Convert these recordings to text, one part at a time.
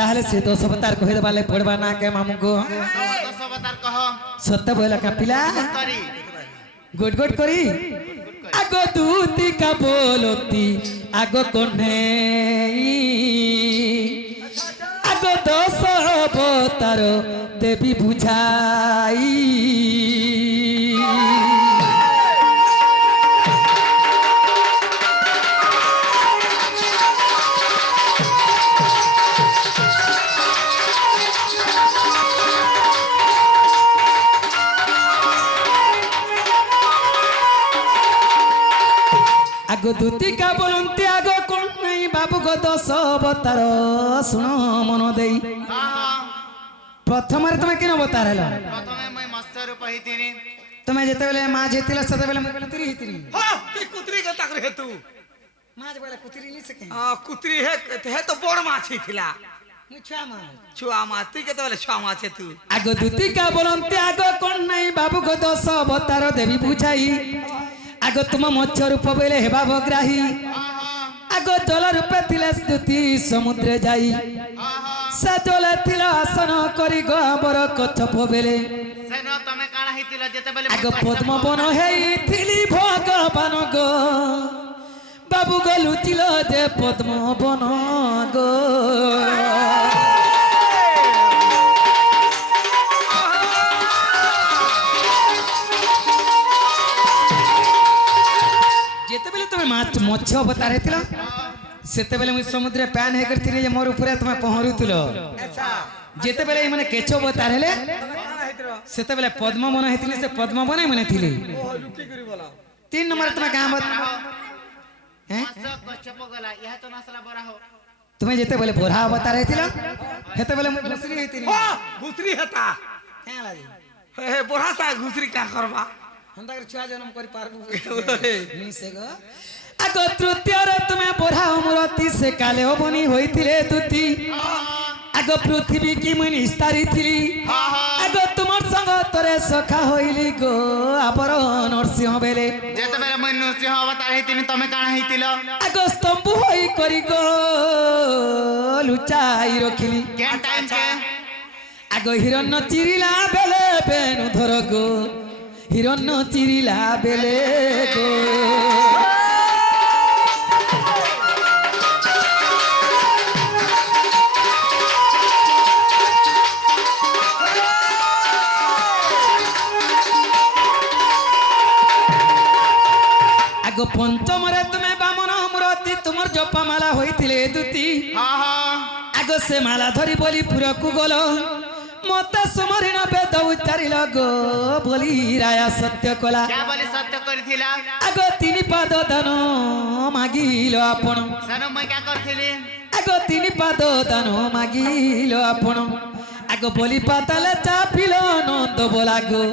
ताहले से 10 अवतार कहि देबाले पड़बा ना के मामू को 10 अवतार कह सत्य बोला का पिला करी गुड गुड करी आगो दूती का बोलती आगो कोने आगो 10 अवतार देवी बुझाई आगो दूती का बोलती आगो कौन नहीं बाबू गो 10 अवतार सुन मन दे प्रथम तुम कि अवतार हेलो प्रथमे मैं मत्स्य रूप हितिनी तुम्हें जेते बेले मां जेतिला सते बेले मैं कुतरी हितिनी हां ती कुतरी के तक रे तू मां जे बेले कुतरी नहीं सके कुतरी है तो बड़ माछी थिला छुआ मां ती के तो बेले छुआ माछे तू आगो दूती का बोलती आगो कौन नहीं बाबू गो 10 अवतार देवी बुझाई आगो तुम मत्स्य रूप बेले हेबा बग्राही आगो जल रूपे थिले स्तुति समुद्र जाई से जले थिला आसन करी गोबर कच्छप बेले सेनो तमे काना हितिला जेते बेले आगो पद्म बन हेई थिली भगवान गो बाबू गो लुचिलो जे पद्म बन गो जेते बेले तुम मत्स्य अवतार हेतिला सेते बेले मुई समुद्र पैन हे करथिले जे मोर ऊपर तुम पहरुतलो जेते बेले माने केचो अवतार हेले सेते बेले पद्म बन हेतिले से पद्म बन माने थिले लुकी करी बोला 3 नंबर तुम कहां बता हैं मत्स्य कच्छप गला यह तो नसला बरा हो तुम्हें जेते बेले बोरा अवतार हेतिला हेते बेले मुई घुसरी हेतिनी घुसरी हेता क्या लागी हे बोरा सा घुसरी का करबा हंदा कर छुआ जन्म करी पारबो नी से गो आगो तृतीय रे तुम्हें बोरा अमरती से काले बनी होइतिले तुती आगो पृथ्वी की मुई निस्तारी थिली आगो तुमर संग तोरे सखा होइली गो आपर नरसिंह बेले जेते बेले मैं नरसिंह अवतार हितिनी तमे काना हितिलो आगो स्तंभ होई करी गो लुचाई रखिली केन टाइम के आगो हिरण्य चिरिला बेले बेनु धर गो हिरण्य चिरिला बेले गो आगो पंचम रे तुम्हें बामन अमरती तुमर जपमाला होइतिले दुती आगो से माला धरी बोली पुरकु गलो मते सुमरिन वेद उच्चारिल गो बोली राया सत्य कला क्या बोली सत्य करथिला आगो 3 पाद दान मागिलो आपण सेनो मैं क्या करथिली आगो 3 पाद दान मागिलो आपण आगो बोली पाताले चापिलो नंद बोला गो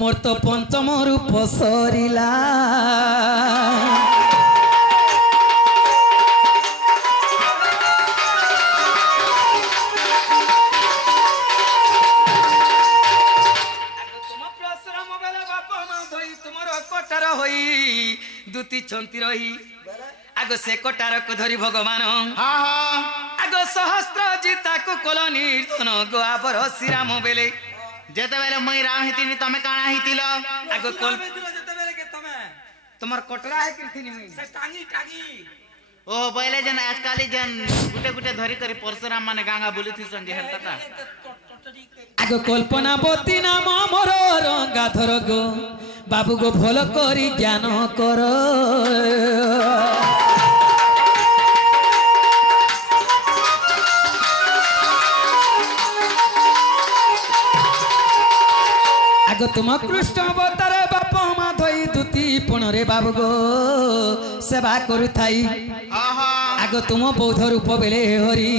मोर तो पंचम रूप सरिला दूती छंती रही आगो से कटार को धरी भगवान आगो सहस्त्र जीता को कोल निर्धन गोआबर श्रीराम बेले जेते बेले मैं राम हितिनी तमे काना हितिलो आगो कोल जेते बेले के तमे तुम्हार कटरा है किरथिनी में से टांगी टांगी ओ पहले जन आजकाली जन गुटे गुटे धरी करी परशुराम माने गांगा बोलुथि संजे हेलता आगो कल्पनावती नाम मोर रंगाधर गो बाबू गो भल करी ज्ञान कर आगो तुम कृष्ण अवतार बाप मा धोई दूती पुण रे बाबू गो सेवा करू थाई आगो तुम बौद्ध रूप बेले हरि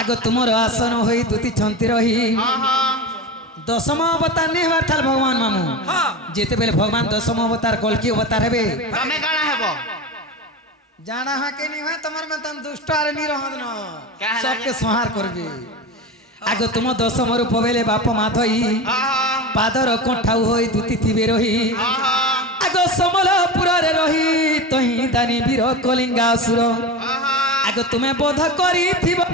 आगो तुमर आसन होई दूती छंती रही 10म अवतार नहीं हबार थाल भगवान मामू जेते बेले भगवान 10म अवतार कलकी अवतार हेबे तमे काना हेबो जाना हा के नहीं है तमर में तन दुष्ट आर नहीं रहत क्या न है सबके संहार करबे आगो तुम 10म रूप बेले बाप माधई पादर कंठाउ होई दूती थिबे रही आगो समलपुर रे रही तही दानी वीर कलिंगासुर आगो तुम्हें बोध करी थिबो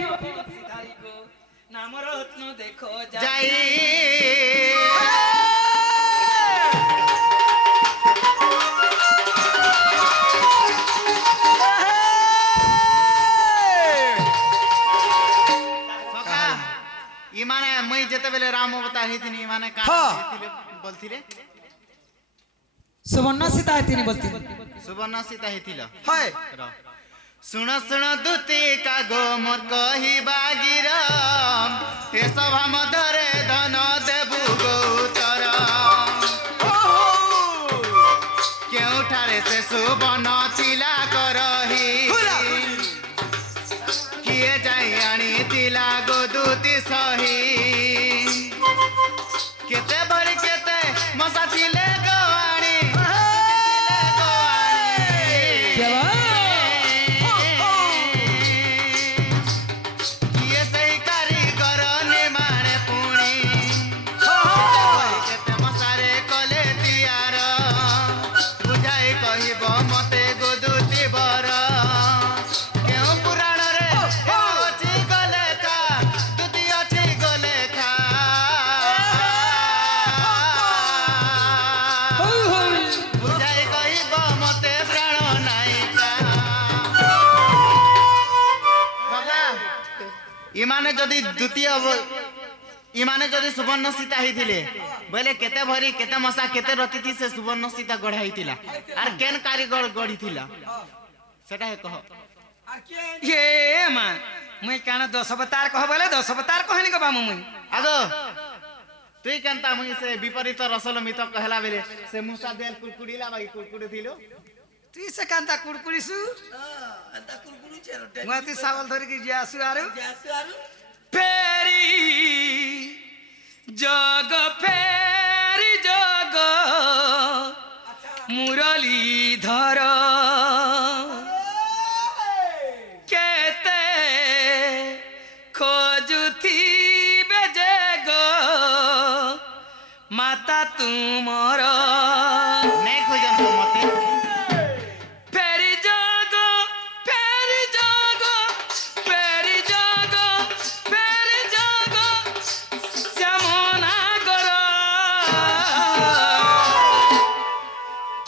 রামরত্ন দেখো যাই সখা ইমানে মুই যেতেবেলে রাম অবতার হইতিনি ইমানে কাজ হইতিলে বলতিলে সুবর্ণ সীতা তিনি বলতেন সুবর্ণ সীতা হইতিল হয় শুণ শুণ দুতি কাগো মোর কহিবা গিরম এ সভা মধ্যরে ধন দেবু গৌচর কেউঠারে সে সুবর্ণ ছিলা করহি কিয়ে যাই আনিছিলা গো দুতি সহি কেতে ভরি কেতে মশা ছিলে গো আনি কিয়ে সেই কারিগর নিমাণে পুଣି কেতে মশারে কলে ତିଆର ବୁଝାଇ କହିବ ମତେ ଗୋଦୁତି ବର କେଉଁ ପୁରାଣରେ ଅଛି ଗଲେଖା ଦୁତି ଅଛି ଗଲେଖା ବୁଝାଇ କହିବ ମତେ ପ୍ରାଣ ନାଇକା ইমানে যদি দ্বিতীয় ইমানে যদি সুবর্ণ সীতা হইতিলে বলে কেতে ভরি কেতে মশা কেতে রতিতি সে সুবর্ণ সীতা গড়া হইতিলা আর কেন কারিগর গড়িতিলা সেটা কহ আর কে হে মা মুই কাণ 10 অবতার কহ বলে 10 অবতার কহনি কবা মুই আগো তুই কেনতা মুই সে বিপরীত রসল মিত কহলা বেলে সে মুসা দেল কুড়কুড়িলা বাকি কুড়কুড়ি থিলো তুই সে কান্তা কুড়কুড়িছু আদা কুরকুরি চেরো মুই তুই সাবল ধরি কি যাসু আরু গ্যাস আরু ফেরি জগ ফেরি জগ মুরলীধর কেতে খোঁজুথিবে যে গো মাতা তুমর নাই খোঁজন তো মতে ফেরি জগ ফেরি জগ ফেরি জগ ফেরি জগ শ্যামনাগর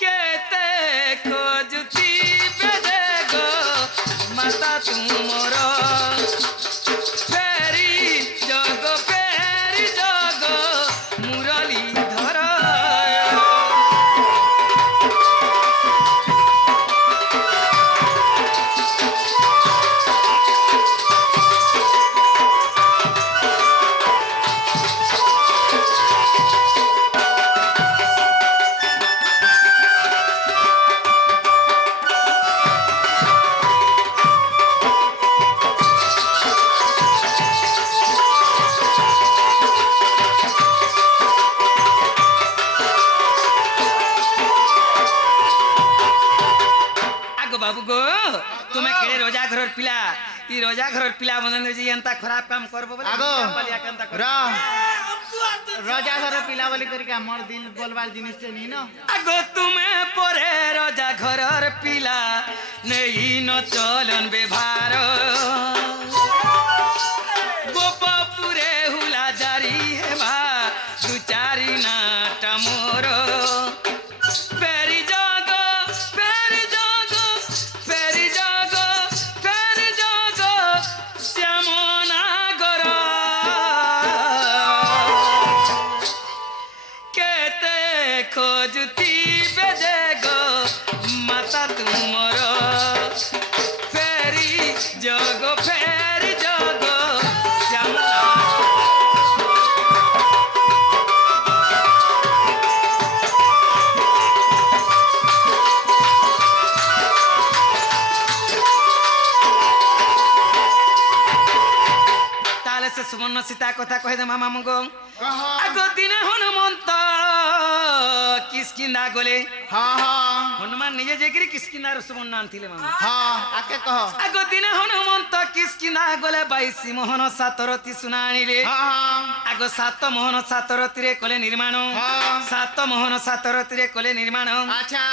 কেতে খোঁজুথিবে যে গো মাতা তুমর ফেরি জগ মুরলীধর আগো বাবু গো তুমি কেড়ে রোজা ঘরের পিলা ই রোজা ঘরের পিলা মনে যে এন্তা খারাপ কাম করবো বলে আগো পালিয়া কেনতা করবো? র রজা ঘর পিলা বলি করি আমার দিল বলবার জিনিস নি ন আগো তুমি পরে রোজা ঘরের পিলা নেই ন চলন ব্যবহার গোপপুরে হুলা জারি হেবা দু চারি নাটা মোর ফেরি জগ ফেরি জগ ফেরি জগ ফেরি জগ শ্যামনাগর কেতে খোঁজুথিবে যে গো মাতা তুমর ফেরি জগ ফেরি জগ শ্যামনাগর তাহলে সে সুবর্ণ সীতা কথা কহে দে মামা মঙ্গ কহ আগ দিনে হনুমন্ত কিসকিন্দা গলে হা হা হনুমান নিজে যেগিরি কিসকিন্দার সুবর্ণ আনছিলে মামা হা আকে কহ আগ দিনে হনুমন্ত কিসকিন্দা গলে 22 মোহন সাতরতি শুনানিলে হা হা আগ সাত মোহন সাতরতিরে কলে নির্মাণ হ্যাঁ। সাত মোহন সাতরতিরে কলে নির্মাণ আচ্ছা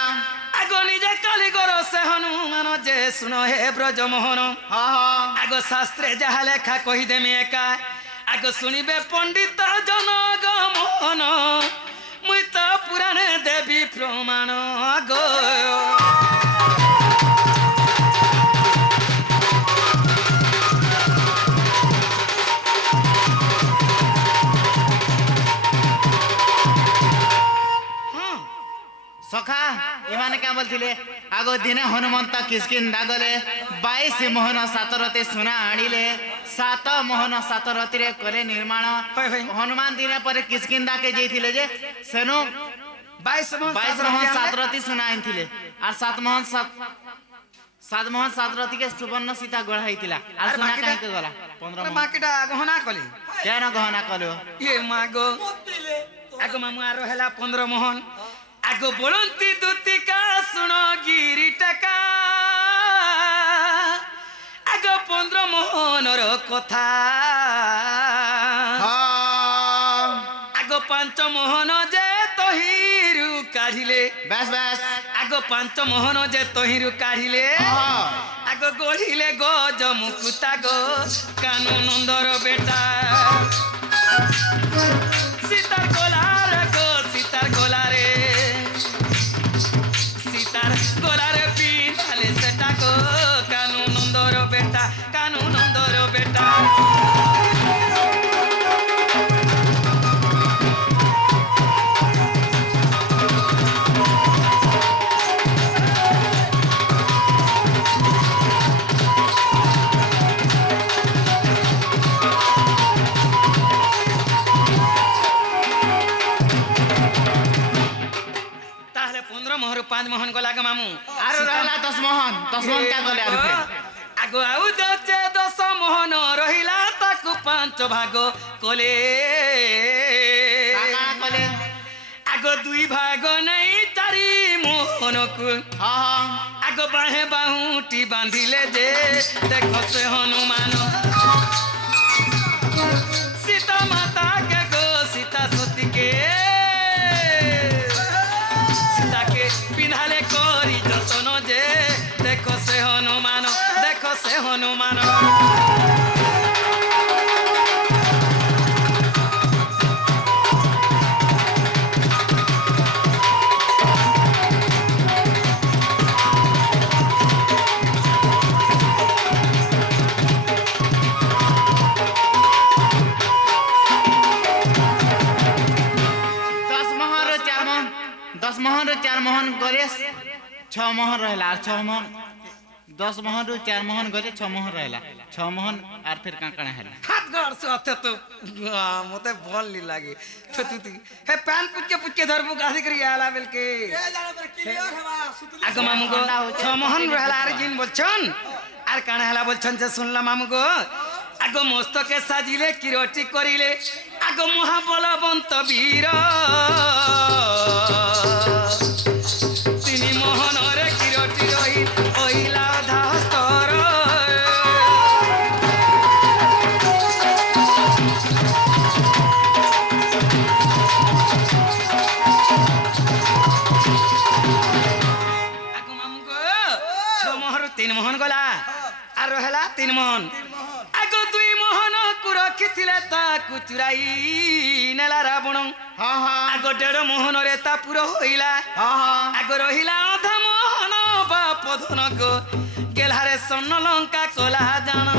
আগ নিজে কালিগর সে হনুমান যে শুনো হে ব্রজ মোহন হা হা আগ শাস্ত্রে যাহা লেখা কহিদেমি একা আগ শুনিবে পণ্ডিত জনগমন মুই তো পুরাণে দেবী প্রমাণ গো সখা এমানে কে বলছিলে আগ দিনে হনুমন্ত কিষ্কিন্ধা গলে 22 মোহন সাতরতি সুনা আনিলে 7 মোহন সাতরতিরে কলে নির্মাণ হনুমান দিনে পরে কিষ্কিন্ধা কে যাইছিলে যে সেনু 22 মোহন সাতরতি সুনা আনছিলে আর 7 মোহন সাতরতি কে সুবর্ণ সীতা গড়াইতিলা আর সুনা কাহিকে গলা 15 মোহন বাকিটা গহনা কলি কেন গহনা কলো ইয়ে মা গো মতিলে আগ মামু আর হেলা 15 মোহন আগ বলন্তি দুতিকা শুণ গিরি টাকা আগ 15 মোহনর কথা আগ 5 মোহন যে তহিরু কাঢ়িলে বেশ বেশ আগ 5 মোহন যে তহিরু কাঢ়িলে আগ গড়িলে গজ মুকুতা গো কানু নন্দর বেটা সীতার গোলার গো সীতার গোলারে সীতার গোলারে পিনালে সেটা গো কানু নন্দর বেটা কানু নন্দর বেটা তাহলে 15 মোহর 5 মোহন গলা গো মামু আর রহলা 10 মোহন কা গলে আর ফের আগ আউ যে 10 মোহন রহিলা তাকু 5 ভাগ কলে কাকা কলে আগ 2 ভাগ নাই 4 মোহনকু হ্যাঁ আগ বাহে বাহুটি বাঁধিলে যে দেখো সে হনুমান সীতা মাতা কে গো সীতা সতীকে সীতাকে পিন্ধালে করি যতন যে দেখো সে হনুমান দেখো সে হনুমান दस मोहन रो 4 मोहन गले 6 मोहन रहला और 6 मोहन 10 मोहन रो 4 मोहन गले 6 मोहन रहला 6 मोहन और फिर काकणा हैला हाथ गड़ से अथे तो मते भल नी लागे तो तू हे पैन पुचके धरबु गाधी करी आला बेल के এ জানা পরে ক্লিয়ার হবা সুতলে आगो मामू गो 6 मोहन रहला আর জিন বলছন আর কানা হেলা বলছন যে শুনলাম মামু গো আগো মস্তকে সাজিলে কিরটি করিলে আগো মহাবলবন্ত বীর তিনি মোহনরে কিরটি রই ওইলা ধাস্তর আগো মামু গো 6 মোহর 3 মোহন গলা আর রহলা 3 মোহন আগো 2 মোহন কু রখিছিলে তাকু চুরাই নেলা রাবণ हां हां আগো 1.5 মোহন রে তা পুরো হইলা हां हां আগো রহিলা অধা মোহন বাপ ধন গো গেলহারে স্বর্ণ লঙ্কা কলা জান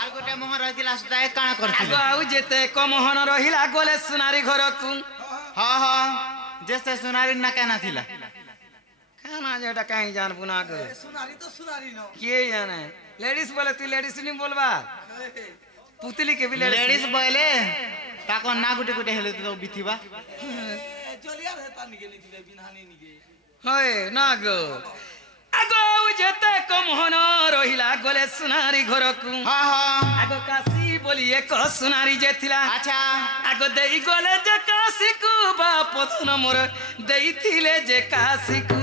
আর গোটে মোহন রহিলা সেটা কাଣା করছিল আউ যেতে কমোহন রহিলা গলে সোনারি ঘরকু हां हां जैसे सुनारी ना कहना थिला কানা যেটা কাই জানবু না গো সুনারি তো সুনারি ন কে জানে লেডিস বলে তুই লেডিস নি বলবা পুতলি के भी लेडीज बोले ताको ना गुटे गुटे हेले तो बिथिबा জলিয়ার হেতা নিগে নিগে বিনহানি নিগে হয় না গো আগো যেতে কমোহন রহিলা গলে সোনারি ঘরকু हां हां আগো কাশি বলি এক সোনারি যে থিলা अच्छा আগো দেই গলে যে কাশিকু বাপ ধন মোর দেইছিলে যে কাশিকু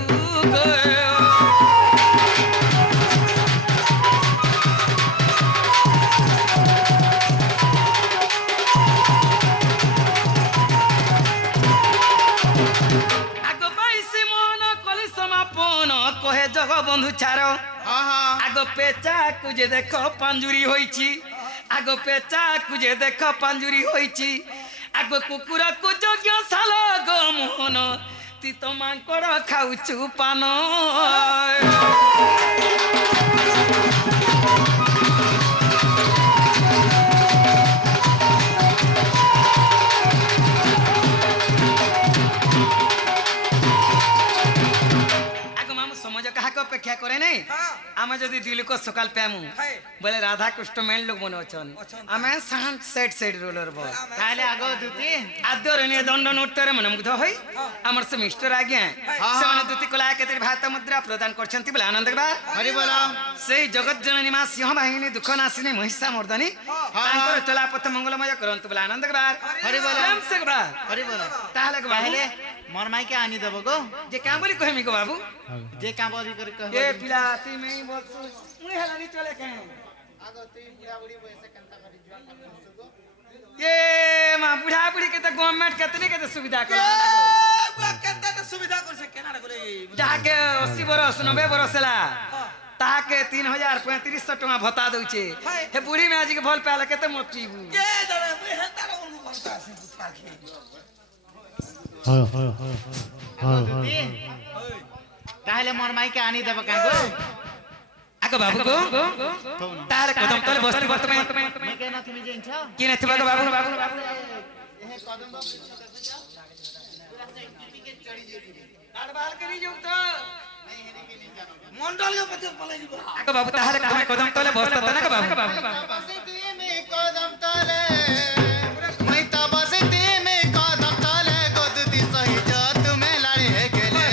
গো ছাড় হ্যাঁ হ্যাঁ আগ পেচা কুজে দেখো পাঞ্জুরি হইছি আগ পেচা কুজে দেখো পাঞ্জুরি হইছি আগ কুকুর কুচক সাল গো মোহন তুই তো মাଙ୍କড় খাউছু পান অপেক্ষা করে নাই আমি যদি দুই লোক সকাল পামু বলে রাধা কৃষ্ণ মেন লোক মনে অছন আমি সান সেট সেট রোলর বল তাহলে আগ দুতি আদ্য রনিয়া দণ্ড নোটরে মন মুগ্ধ হই আমার সে মিস্টার আজ্ঞা সেমানে দুতি কলা কেতে ভাত মুদ্রা প্রদান করছন্তি বলে আনন্দ বা হরি বল সেই জগৎ জননী মা সিংহ বাহিনী দুঃখ নাশিনী মহিষা মর্দনী তাঙ্কর চলাপথ মঙ্গলময় করন্তু বলে আনন্দ বা হরি বল সে বা হরি বল তাহলে তাহলে মোর মাইকে আনি দেব গো যে কাম বলি কহিমি গো বাবু যে কাম বলি করে কহ এ পিলা তুই মেই বলছু মুই হেলানি চলে কেন আগ তুই বুড়া বুড়ি বয়সে কেনতা করি জুয়া করছু গো ये मां बुढ़ा बुढ़ी के तो गवर्नमेंट कितने सुविधा कर কেতে সুবিধা করছে কেনা করে जाके 80 बरस 90 बरस ला ताके 3000 3500 टका भत्ता दउचे हे बुढ़ी में आज के भल पाले केते मोट पीबू কে জানে মুই হেতা রকম বলতা আছে বুঝপার কি দুতি তাহলে মোর মাইকে আনি দেব কেন গো आको बाबू को तार कदम तले बस्ती बत में मैं कहना তুমি যে ইচ্ছা की न थबा बाबू এ কদম বাবু पूरा सर्टिफिकेट चढ़ी जेबी बाल करी जो तो মন্ডল के पते पलाई দিব आको बाबू तार कदम तले बसता तना का बाबू बसती में कदम तले मैं तो बसती में कदम तले गोदती सही जा तुम्हें लड़े गेले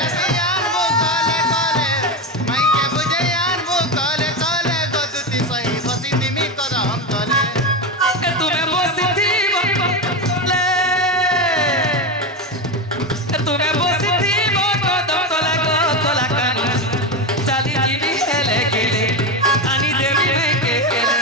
रसियान वो काले काले मैं के बुझयान वो काले काले गोदती सही बसती में कदम तले ए तुम्हें बसती ले तुम्हें बसती कदम तले को तला कानू चाली जीवी हेले गेले आनी देवी में गेले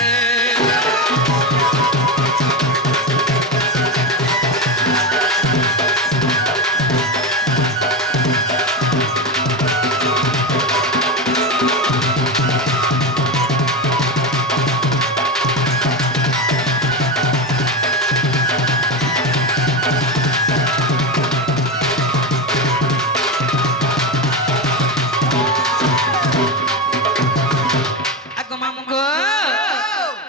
आको मामू गो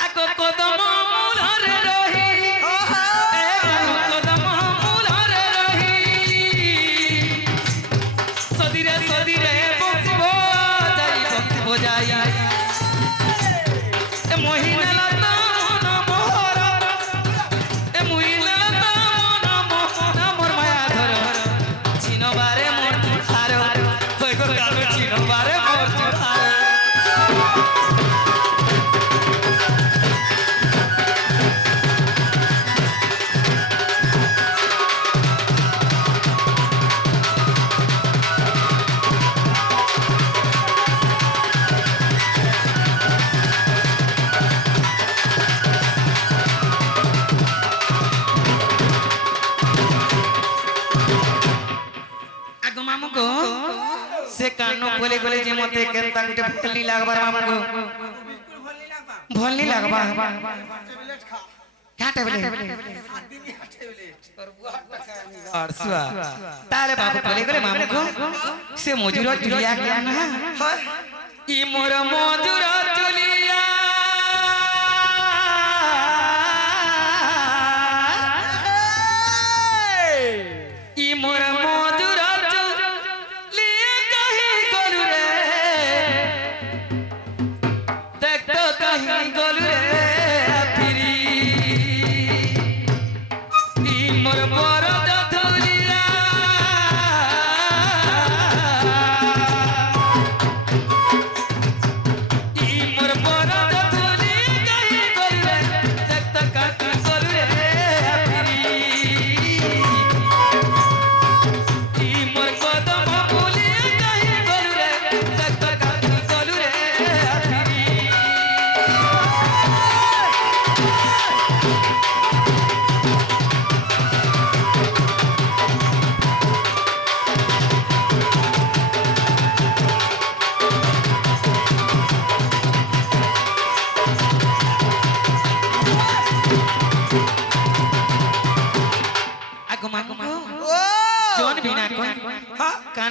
आको कदम मूलरे रही ए मामू कदम मूलरे रही सदीरे बसिबो जाई ए मोहिना लता मन मोहर ए मोहिना लता मन मोर माया धर चिनबारे मोर तुहार होय गो कालो चिनबारे मोर तुहार आगो मामू को से कानो बोले बोले जे मते केनता गुटे भल्ली लागबार मामू को बिल्कुल भली ना पा भल्ली लागबा टेबलेट खा काटे बोले दिन ही टेबलेट और बुआ टका और सुआ तारे बाबू बोले बोले मामू को से मजूर चुलिया के ना ई मोर मजूर चुलिया ई मोर मजूर चुलिया कहीं गोलू रे देख तो कहीं गोलू रे फिरी ई मोर बर जथुलिया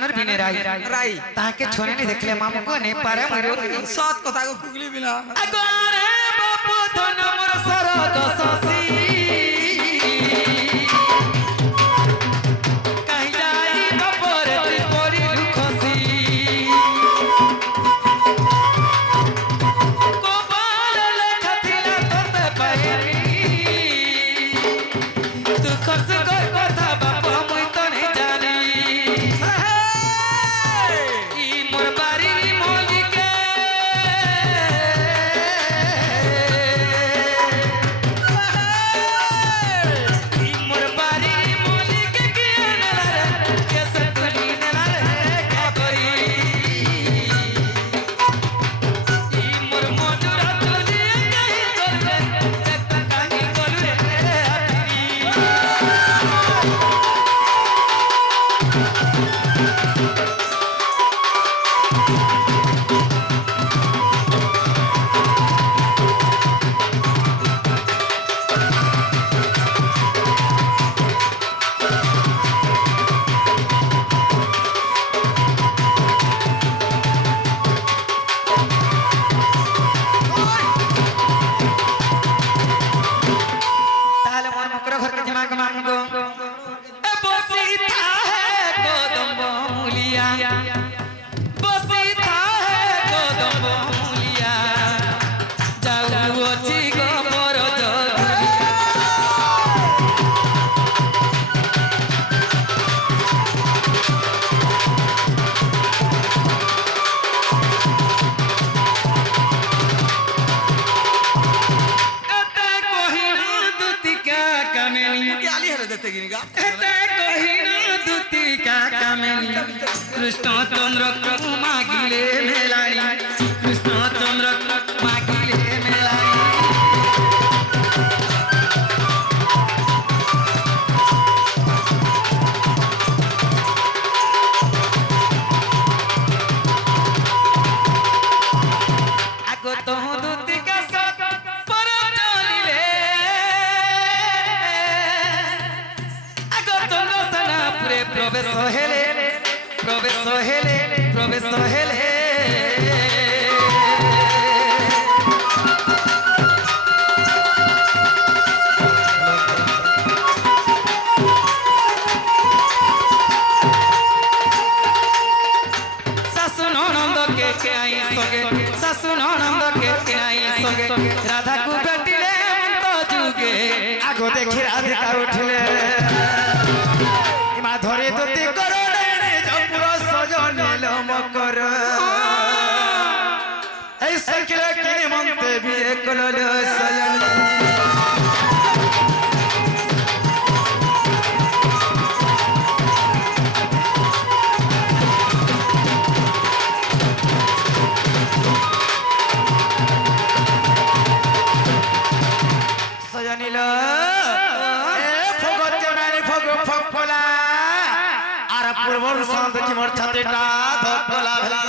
কানর বিনে রাই রাই তাকে ছনে নি দেখলে মামু কো নে পারে মরো সৎ কথা কো কুগলি বিনা আগরে বাপু ধন মোর সরগ শশী কাই যাই বাপরে তুই করিলু খসি কপাল লেখা ଥିଲା তোতে পাইনি তু খস কর কথা বাপ মুই তো নাই জানি ই মোর বাড়ি মলিকে ই মোর বাড়ি মলিকে কি নেলা রে কেস তুলি নেলা রে কে করি ই মোর মজুরা তুলি কাহি করবে একটা কাহি করবে আতিরি তাহলে মোর মকর ঘরকে জিমা কে মামু গো এ বসি থা হে কদম্ব মুলিয়া বসি থা হে কদম্ব মুলিয়া যাও অছি গো মোর জগলিয়া এতে কহিনা দুতিকা কামেনি কি আলি হেলে দেতে গিনিগা এতে কহিনা দুতিকা কামেনি কৃষ্ণচন্দ্র মাগিলে মেলানি কৃষ্ণচন্দ্র মাগিলে মেলানি আগো তো দুতিকা সব পর চলিলে আগো চন্দ্র সেনাপুরে প্রবেশ হেলে প্রবেশ হেলে প্রবেশ হেলে শাশু ননন্দকে আই সঙ্গে শাশু ননন্দকে আই সঙ্গে রাধাকু বেটিলে মন্ত যুগে আগো দেখি রাধিকা উঠিলে মা ধরে দুতি করো রে জপুর সজনিল মকর এই সাইকেল কিনে মন্তে বিয়ে করল সজনী সজনিল এ ফগত মানে ফগ ফগলা আর পূর্বর সন্ত কি মোর ছাতিটা ধকলা ভাই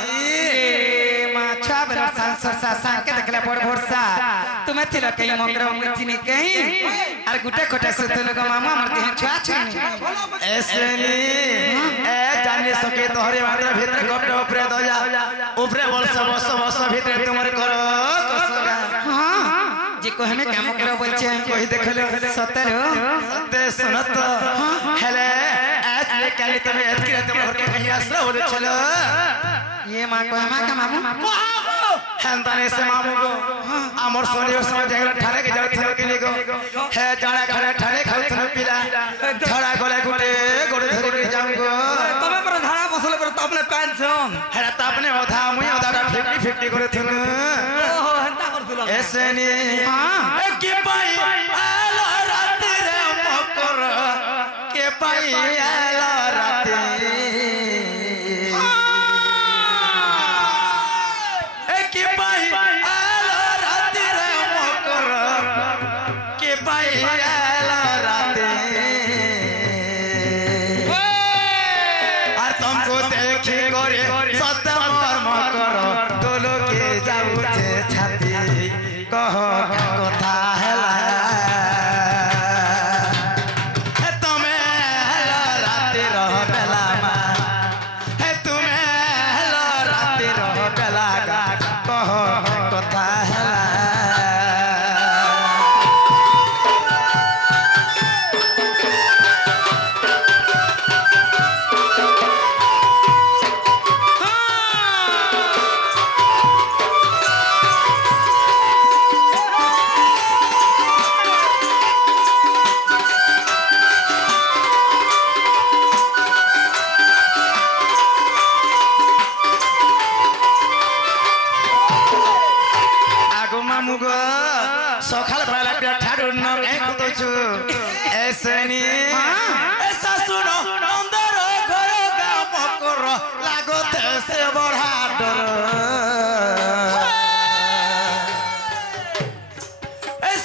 মাছা বেলা সংসার সাকে দেখলে বড় ভরসা তুমি থিল কই মকর মুতিনি কই আর গুটে কোটে সুতল গো মামা মর দেহ ছুয়া ছুনি এসনি এ জানি সকে তোহরে মাত্র ভিতরে গপটে উপরে দয়া উপরে বলছ বস বস ভিতরে তোমার করো কসগা हां जे को हमें काम करो बोलछे कहि देखलो सतरो सत्य सुनत हेले आज ले काली तमे एत करे तुम घर के कहीं आसरा हो चलो ये मां को मां का मामू हेंताने से मामू को हमर सोनियो समय जगला ठाने के जाउ थलो के गो हे जाड़ा खड़े ठाने खाउ थलो पिला धड़ा गले गुटे गोड़ धरि के जाऊ गो तमे पर धारा बसले पर तो अपने पेंशन हेरा त अपने ओधा मुई ओधा 50-50 करे थलो ओहो हेंता करथुलो एसनी हां के पाई आलो रात रे मकर के पाई आलो रात के पाई आलो रात रे मकर के पाई आलो रात আর तुमको देखी करे सत्य मर्म कर दोलो के जाउछे छाती कह কথা হেলা তমে হেলা রাতে রহ বেলা মা হে মুগ সকাল বেলা ঠাড়ু নগাই খুঁদছু এসেনি শাশুন নন্দর ঘর গা মকর লাগতে সে বড়া ডর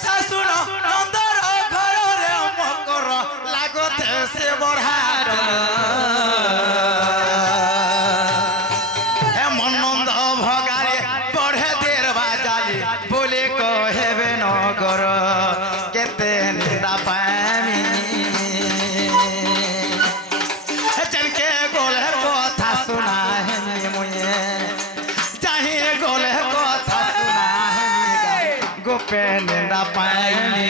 শাশুন নন্দর ঘর রে মকর লাগতে সে বড়া ডর মনন্দ ভগারে পড়ে দের বাজালি বলে কহেবে নগর কেতে নিন্দা পামি চলকে গোলে কথা শোনা হেমি মুয়ে চাহি গোলে কথা শোনা হেমি গোপে নিন্দা পাইনি